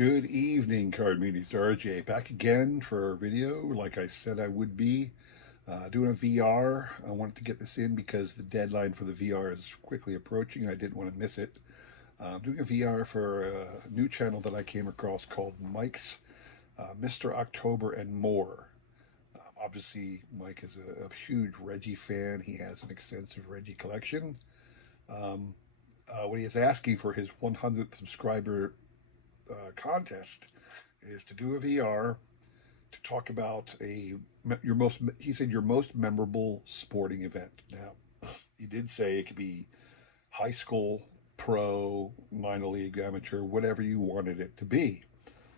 Good evening, Card Meetings. RJ back again for a video like I said I would be. Doing a VR. I wanted to get this in because the deadline for the VR is quickly approaching. I didn't want to miss it. Doing a VR for a new channel that I came across called Mike's Mr. October and More. Obviously, Mike is a huge Reggie fan. He has an extensive Reggie collection. Um, what he is asking for his 100th subscriber contest is to do a VR to talk about your most he said your most memorable sporting event. Now, he did say it could be high school, pro, minor league, amateur, whatever you wanted it to be.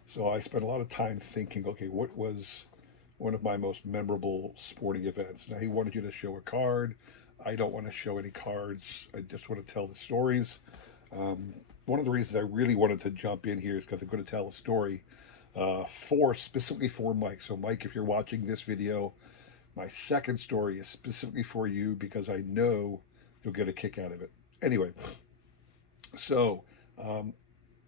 So I spent a lot of time thinking, okay, what was one of my most memorable sporting events? Now he wanted you to show a card. I don't want to show any cards. I just want to tell the stories. Um, One of the reasons I really wanted to jump in here is because I'm going to tell a story specifically for Mike. So, Mike, if you're watching this video, my second story is specifically for you because I know you'll get a kick out of it. Anyway, so um,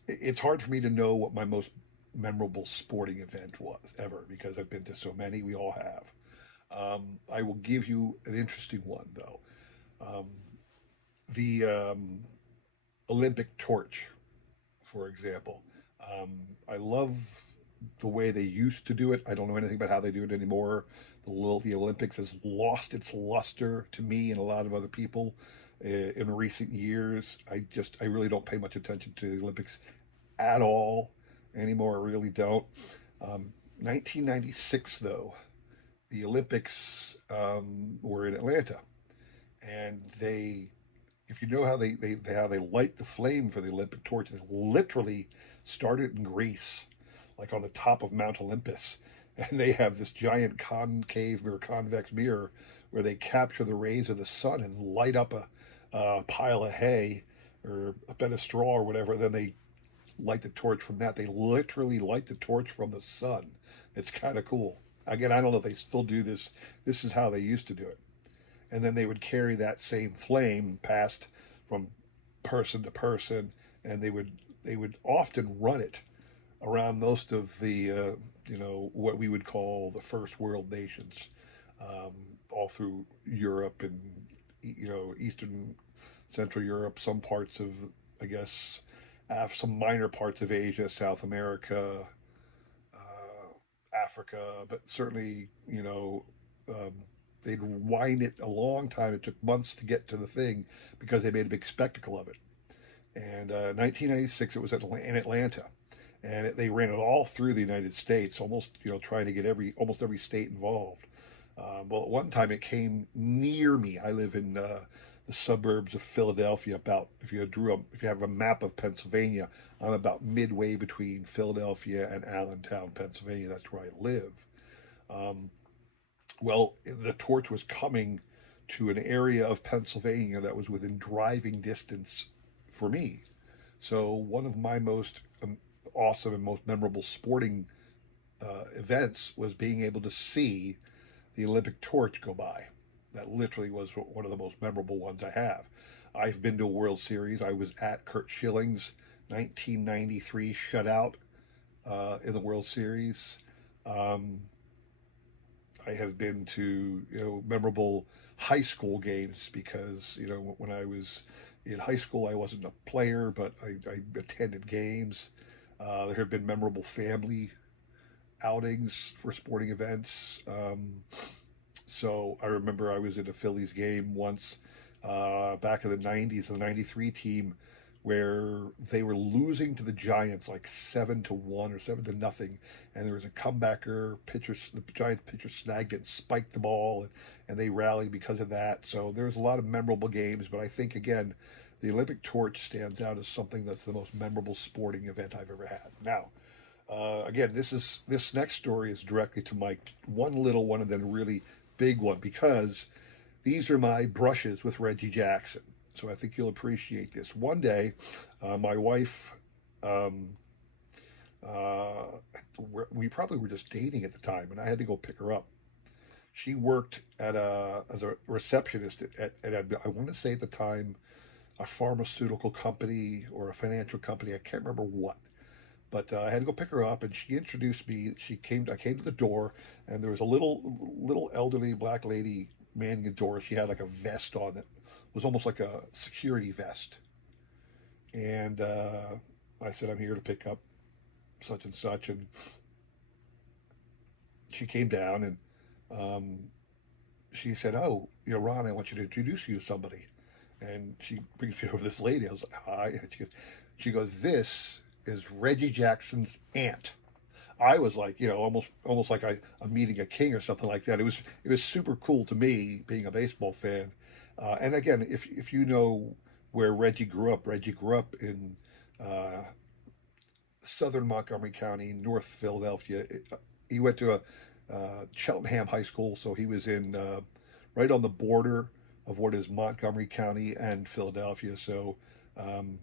it's hard for me to know what my most memorable sporting event was ever because I've been to so many. We all have. I will give you an interesting one though. Um, the Olympic torch, for example. Um, I love the way they used to do it. I don't know anything about how they do it anymore. The Olympics has lost its luster to me and a lot of other people in recent years. I really don't pay much attention to the Olympics at all anymore. I really don't. 1996, though, the Olympics were in Atlanta, and if you know how they light the flame for the Olympic torch, they literally started in Greece, like on the top of Mount Olympus, and they have this giant concave or convex mirror where they capture the rays of the sun and light up a pile of hay or a bed of straw or whatever. Then they light the torch from that. They literally light the torch from the sun. It's kind of cool. Again, I don't know if they still do this. This is how they used to do it, and then they would carry that same flame past from person to person, and they would often run it around most of the what we would call the first world nations, um, all through Europe and Eastern Central Europe, some parts of, I guess, some minor parts of Asia, South America, Africa, but certainly, um, they'd wind it a long time. It took months to get to the thing because they made a big spectacle of it. And 1996, it was in Atlanta, and they ran it all through the United States, almost trying to get almost every state involved. Well, at one time it came near me. I live in the suburbs of Philadelphia. About if you have a map of Pennsylvania, I'm about midway between Philadelphia and Allentown, Pennsylvania. That's where I live. Um, well, the torch was coming to an area of Pennsylvania that was within driving distance for me. So one of my most awesome and most memorable sporting events was being able to see the Olympic torch go by. That literally was one of the most memorable ones I have. I've been to a World Series. I was at Curt Schilling's 1993 shutout in the World Series. Um, I have been to memorable high school games because when I was in high school I wasn't a player, but I attended games. There have been memorable family outings for sporting events. So I remember I was at a Phillies game once back in the 90s, the 93 team, where they were losing to the Giants like 7-1 or 7-0. And there was a comebacker pitcher, the Giants pitcher snagged it and spiked the ball, and they rallied because of that. So there's a lot of memorable games, but I think, again, the Olympic torch stands out as something that's the most memorable sporting event I've ever had. Now, again, this next story is directly to Mike. One little one and then a really big one because these are my brushes with Reggie Jackson. So I think you'll appreciate this. One day, my wife, um, uh, we probably were just dating at the time, and I had to go pick her up. She worked as a receptionist at I want to say at the time a pharmaceutical company or a financial company. I can't remember what, But I had to go pick her up, and she introduced me. I came to the door, and there was a little elderly black lady manning the door. She had like a vest on that was almost like a security vest. And I said, I'm here to pick up such and such. And she came down and um, she said, "Oh, Ron, I want you to introduce you to somebody." And she brings me over this lady. I was like, "Hi." And she goes, "This is Reggie Jackson's aunt." I was like, almost like I'm meeting a king or something like that. It was super cool to me, being a baseball fan. And again, if you know where Reggie grew up in uh, southern Montgomery County, North Philadelphia. He went to a Cheltenham High School, so he was in right on the border of what is Montgomery County and Philadelphia. So um,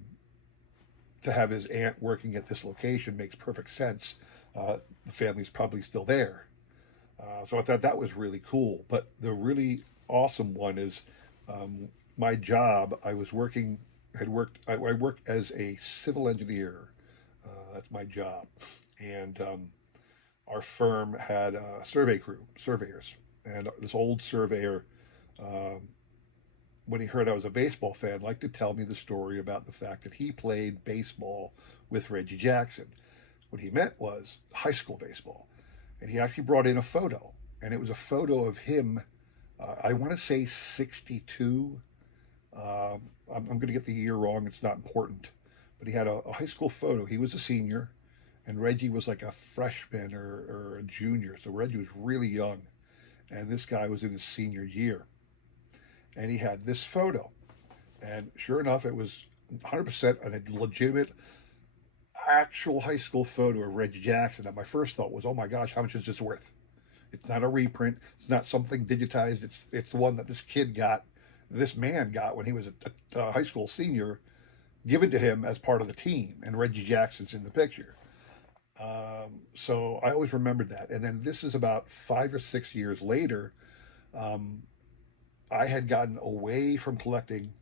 to have his aunt working at this location makes perfect sense. The family's probably still there. So I thought that was really cool. But the really awesome one is um, my job. I worked as a civil engineer. That's my job. And our firm had a surveyors. And this old surveyor, um, when he heard I was a baseball fan, liked to tell me the story about the fact that he played baseball with Reggie Jackson. What he meant was high school baseball. And he actually brought in a photo. And it was a photo of him, I want to say 62. I'm going to get the year wrong. It's not important. But he had a high school photo. He was a senior, and Reggie was like a freshman or a junior. So Reggie was really young, and this guy was in his senior year. And he had this photo. And sure enough, it was 100% a legitimate, actual high school photo of Reggie Jackson. And my first thought was, oh my gosh, how much is this worth? It's not a reprint. It's not something digitized. It's the one that this man got when he was a high school senior, given to him as part of the team, and Reggie Jackson's in the picture. So I always remembered that. And then this is about 5 or 6 years later. Um, I had gotten away from collecting,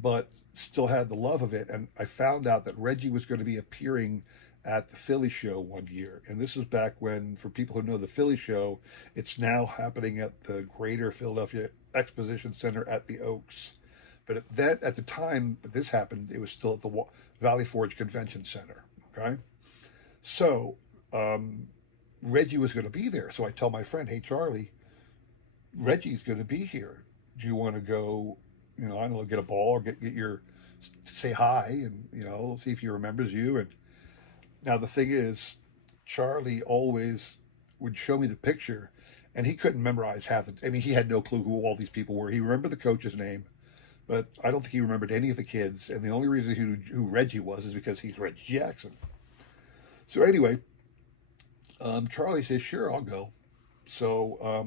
but still had the love of it. And I found out that Reggie was going to be appearing at the Philly show one year. And this was back when, for people who know the Philly show, it's now happening at the Greater Philadelphia Exposition Center at the Oaks. But at the time that this happened, it was still at the Valley Forge Convention Center. Okay. So um, Reggie was going to be there. So I tell my friend, hey, Charlie, Reggie's going to be here. Do you want to go, I don't know, get a ball or get your, say hi and, see if he remembers you. And now the thing is, Charlie always would show me the picture and he couldn't memorize he had no clue who all these people were. He remembered the coach's name, but I don't think he remembered any of the kids. And the only reason he knew who Reggie was is because he's Reggie Jackson. So anyway, Charlie says, sure, I'll go. So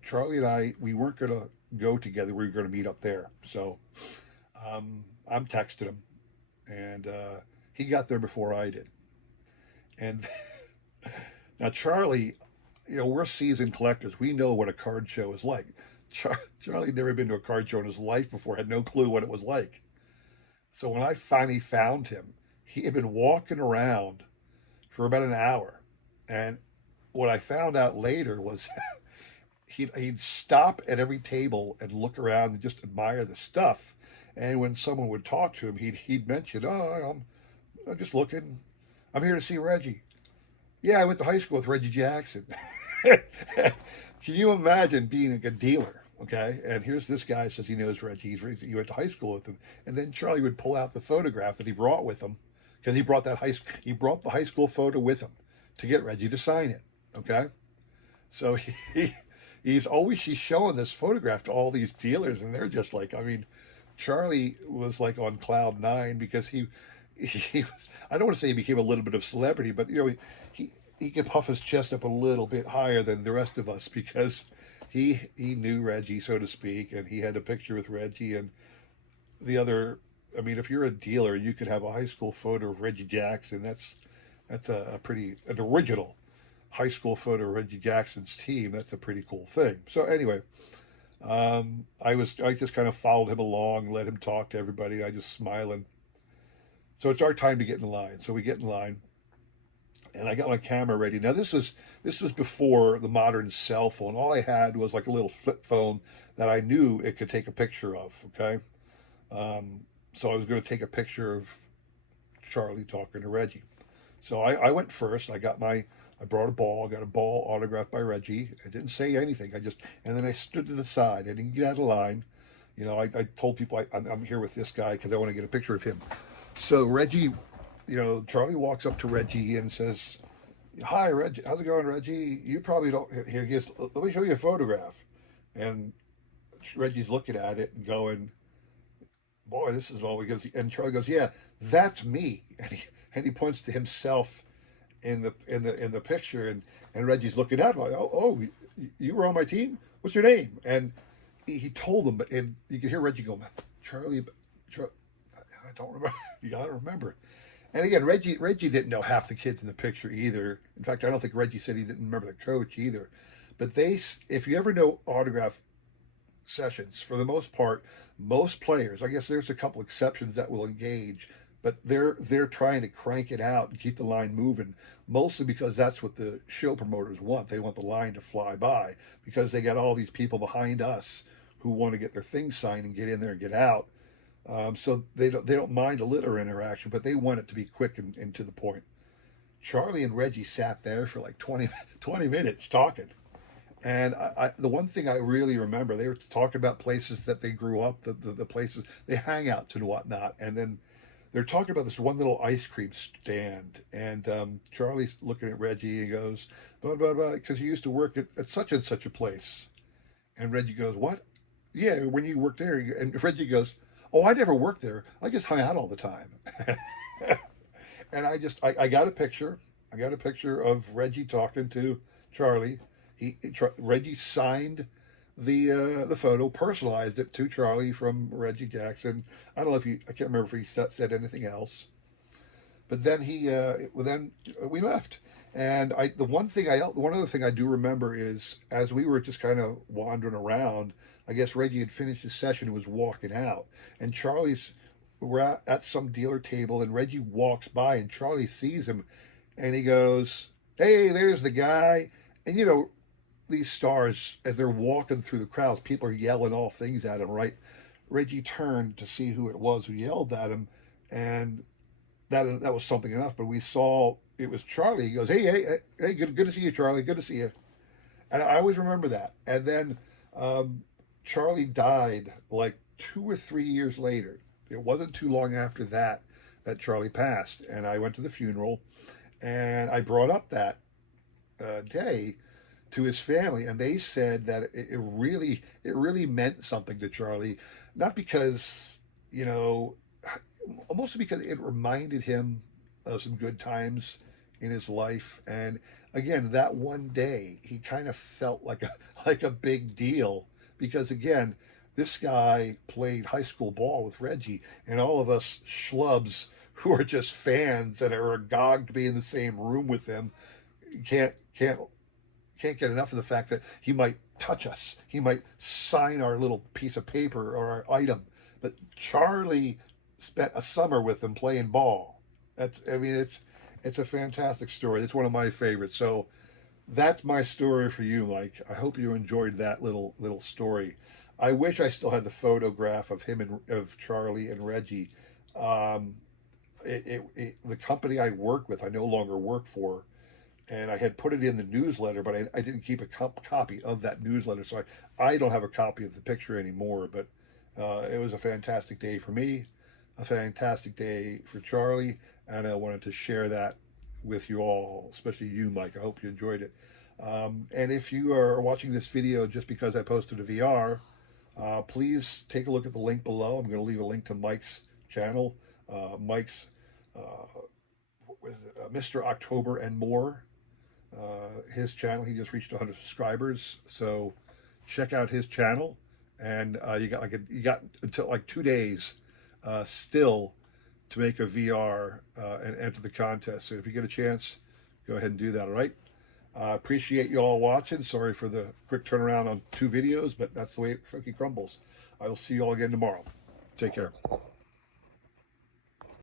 Charlie and we weren't going to go together. We were going to meet up there. So I'm texting him, and he got there before I did. And now Charlie, we're seasoned collectors. We know what a card show is like. Charlie had never been to a card show in his life before, had no clue what it was like. So when I finally found him, he had been walking around for about an hour. And what I found out later was he'd stop at every table and look around and just admire the stuff. And when someone would talk to him, he'd mention, "Oh, I'm just looking. I'm here to see Reggie. Yeah, I went to high school with Reggie Jackson." Can you imagine being a good dealer? Okay, and here's this guy says he knows Reggie. He went to high school with him, and then Charlie would pull out the photograph that he brought with him because he brought the high school photo with him to get Reggie to sign it. Okay, so he's showing this photograph to all these dealers, and they're just like, Charlie was like on cloud nine because he was, I don't want to say he became a little bit of celebrity, but he could puff his chest up a little bit higher than the rest of us because he knew Reggie, so to speak, and he had a picture with Reggie and the other. If you're a dealer, you could have a high school photo of Reggie Jackson. That's an original high school photo of Reggie Jackson's team. That's a pretty cool thing. So anyway, I just kind of followed him along, let him talk to everybody. I just smiling. So it's our time to get in line. So we get in line, and I got my camera ready. Now this was before the modern cell phone. All I had was like a little flip phone that I knew it could take a picture of. Okay, um, so I was going to take a picture of Charlie talking to Reggie. So I went first. I brought a ball. I got a ball autographed by Reggie. I didn't say anything. And then I stood to the side. I didn't get out of line. You know, I told people I'm here with this guy because I want to get a picture of him. So Reggie, Charlie walks up to Reggie and says, "Hi, Reggie. How's it going, Reggie? You probably don't." Here, let me show you a photograph. And Reggie's looking at it and going, "Boy, this is all." He goes, and Charlie goes, "Yeah, that's me." And he points to himself in the picture, and Reggie's looking at him like, "Oh, you were on my team. What's your name?" And he told him, and you can hear Reggie go, "Charlie, I don't remember. I don't remember." And again, Reggie didn't know half the kids in the picture either. In fact, I don't think Reggie said he didn't remember the coach either. But if you ever know autograph sessions, for the most part, most players, I guess there's a couple exceptions that will engage, but they're trying to crank it out and keep the line moving, mostly because that's what the show promoters want. They want the line to fly by because they got all these people behind us who want to get their things signed and get in there and get out. So they don't mind a little interaction, but they want it to be quick and to the point. Charlie and Reggie sat there for like 20 minutes talking. And the one thing I really remember, they were talking about places that they grew up, the places they hang out and whatnot. And then they're talking about this one little ice cream stand. And Charlie's looking at Reggie and goes, blah, blah, blah, because you used to work at such and such a place. And Reggie goes, "What? Yeah, when you worked there." And Reggie goes, "Oh, I never worked there. I just hung out all the time." And I got a picture. I got a picture of Reggie talking to Charlie. Reggie signed the photo, personalized it to Charlie from Reggie Jackson. I don't know if I can't remember if he said anything else. But then we left. And one other thing I do remember is as we were just kind of wandering around, I guess Reggie had finished his session and was walking out. And we're at some dealer table, and Reggie walks by, and Charlie sees him, and he goes, "Hey, there's the guy." And these stars, as they're walking through the crowds, people are yelling all things at him, right? Reggie turned to see who it was who yelled at him, and that was something enough. But we saw it was Charlie. He goes, "Hey, hey, hey, hey, good to see you, Charlie. Good to see you." And I always remember that. And then Charlie died like 2 or 3 years later. It wasn't too long after that Charlie passed, and I went to the funeral, and I brought up that day to his family, and they said that it really meant something to Charlie, not because you know, mostly because it reminded him of some good times in his life, and again, that one day he kind of felt like a like a big deal because again, this guy played high school ball with Reggie, and all of us schlubs who are just fans and are agog to be in the same room with him can't get enough of the fact that he might touch us. He might sign our little piece of paper or our item. But Charlie spent a summer with him playing ball. It's a fantastic story. It's one of my favorites. So that's my story for you, Mike. I hope you enjoyed that little story. I wish I still had the photograph of him and of Charlie and Reggie. Um, the company I work with, I no longer work for, and I had put it in the newsletter, but I didn't keep a copy of that newsletter, so I don't have a copy of the picture anymore. But it was a fantastic day for me, a fantastic day for Charlie, and I wanted to share that with you all, especially you, Mike. I hope you enjoyed it. And if you are watching this video just because I posted a VR, please take a look at the link below. I'm going to leave a link to Mike's channel, Mike's what is it, Mr. October and More. His channel, he just reached 100 subscribers, so check out his channel. And you got until like 2 days still to make a VR and enter the contest. So if you get a chance, go ahead and do that. All right. Appreciate you all watching. Sorry for the quick turnaround on 2 videos, but that's the way cookie crumbles. I will see you all again tomorrow. Take care.